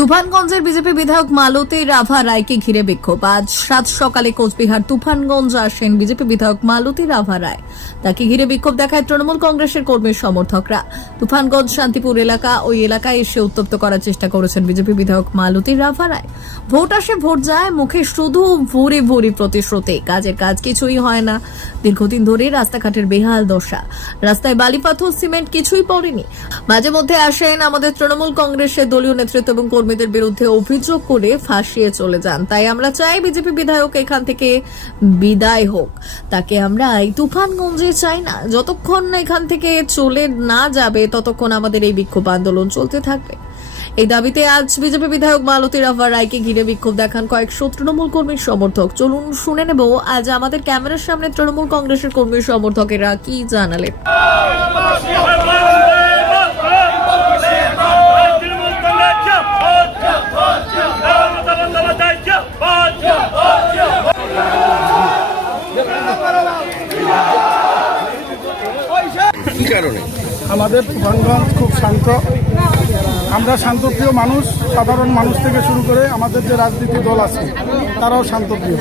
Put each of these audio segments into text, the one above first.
তুফানগঞ্জের BJP বিধায়ক মালতী রাভা রায়কে ঘিরে বিক্ষোভ। আজ সাত সকালে কোচবিহার তুফানগঞ্জ আসেন বিজেপি বিধায়ক মালতী রাভা রায়। তাকে ঘিরে বিক্ষোভ দেখায় তৃণমূল কংগ্রেসের কর্মী সমর্থকরা। তুফানগঞ্জ, শান্তিপুর এলাকা ওই এলাকায় এসে উত্তপ্ত করার চেষ্টা করেছেন বিজেপি বিধায়ক মালতী রাভা রায়। ভোট আসে, ভোট যায়, মুখে শুধু ভুরি ভুরি প্রতিশ্রুতি। কাজের কাজ কিছুই হয় না। দীর্ঘদিন ধরে রাস্তাঘাটের বেহাল দশা। রাস্তায় বালি, পাথর, সিমেন্ট কিছুই পড়েনি। মাঝে মধ্যে আসেন আমাদের তৃণমূল কংগ্রেসের দলীয় নেতৃত্ব এবং কর্মীদের বিরুদ্ধে অভিযোগ করে ফাঁসিয়ে চলে যান তাই আমরা চাই বিজেপি বিধায়ক এখান থেকে বিদায় হোক তাকে আমরা এই তুফানগঞ্জে চাই না যতক্ষণ এখান থেকে চলে না যাবে ততক্ষণ আমাদের এই বিক্ষোভ আন্দোলন চলতে থাকবে এই দাবিতে আজ বিজেপি বিধায়ক মালতী রাভা রায়কে ঘিরে বিক্ষোভ দেখান কয়েকশো তৃণমূল কর্মীর সমর্থক চলুন শুনে নেব আজ আমাদের ক্যামেরার সামনে তৃণমূল কংগ্রেসের কর্মী সমর্থকেরা কি জানালেন তৃণমূল কংগ্রেস জিন্দাবাদ। মমতা বন্দ্যোপাধ্যায় জিন্দাবাদ। কি কারণে? আমাদের তুফানগঞ্জ খুব শান্ত। আমরা শান্তপ্রিয় মানুষ, সাধারণ মানুষ থেকে শুরু করে আমাদের যে রাজনীতি দল আছে, তারাও শান্তপ্রিয়।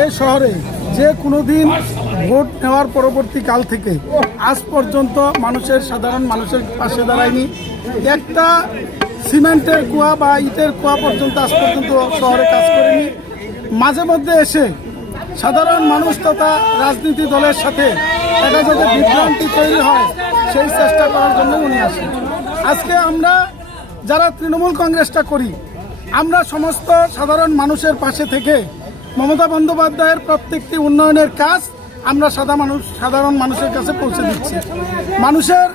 এই শহরে যে কোনো দিন ভোট নেওয়ার পরবর্তী কাল থেকে আজ পর্যন্ত মানুষের, সাধারণ মানুষের পাশে দাঁড়ায়নি। একটা সিমেন্টের কুয়া বা ইটের কুয়া পর্যন্ত আজ পর্যন্ত শহরে কাজ করেনি। মাঝে মধ্যে এসে সাধারণ মানুষ তথা রাজনীতি দলের সাথে একটা যাতে বিভ্রান্তি তৈরি হয়, সেই চেষ্টা করার জন্য উনি আসেন। আজকে আমরা যারা তৃণমূল কংগ্রেসটা করি, আমরা সমস্ত সাধারণ মানুষের পাশে থেকে মমতা বন্দ্যোপাধ্যায়ের প্রত্যেকটি উন্নয়নের কাজ আমরা সাদা মানুষ, সাধারণ মানুষের কাছে পৌঁছে দিচ্ছি। মানুষের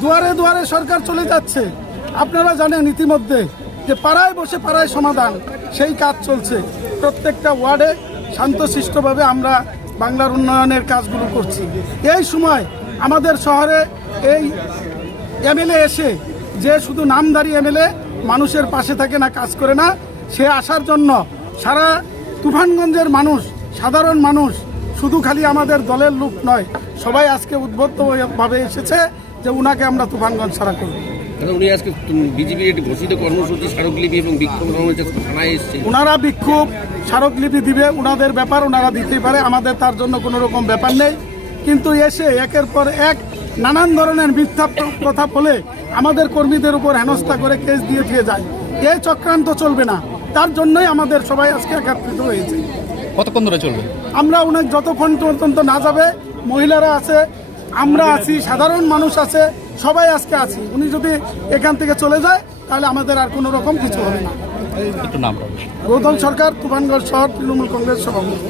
দুয়ারে দুয়ারে সরকার চলে যাচ্ছে। আপনারা জানেন ইতিমধ্যে যে পাড়ায় বসে পাড়ায় সমাধান, সেই কাজ চলছে। প্রত্যেকটা ওয়ার্ডে শান্তশিষ্টভাবে আমরা বাংলার উন্নয়নের কাজগুলো করছি। এই সময় আমাদের শহরে এই এমএলএ এসে যে শুধু নামধারী এমএলএ মানুষের পাশে থাকে না, কাজ করে না, সে আসার জন্য সারা তুফানগঞ্জের মানুষ, সাধারণ মানুষ, শুধু খালি আমাদের দলের লোক নয়, সবাই আজকে উদ্বুদ্ধভাবে এসেছে যে উনাকে আমরা তুফানগঞ্জ ছাড়া করব। কারণ উনি আজকে বিজেপির একটি ঘোষিত কর্মসূচি স্মারকলিপি এবং বিক্ষোভ থানায় এসেছে ওনারা বিক্ষোভ স্মারকলিপি দিবে ওনাদের ব্যাপার ওনারা দিতেই পারে আমাদের তার জন্য কোনো রকম ব্যাপার নেই। কিন্তু এসে একের পর এক নানান ধরনের মিথ্যা কথা বলে আমাদের কর্মীদের উপর হেনস্থা করে কেস দিয়ে দিয়ে যায়। এই চক্রান্ত চলবে না। তার জন্যই আমাদের সবাই আজকে একত্রিত হয়েছে। কতক্ষণ ধরে চলবে? আমরা অনেক যতক্ষণ পর্যন্ত না যাবে মহিলারা আছে আমরা আছি সাধারণ মানুষ আছে সবাই আজকে আছি। উনি যদি এখান থেকে চলে যায় তাহলে আমাদের আর কোনো রকম কিছু হবে না। গৌতম সরকার তুফানগড় শহর তৃণমূল কংগ্রেস সভাপতি।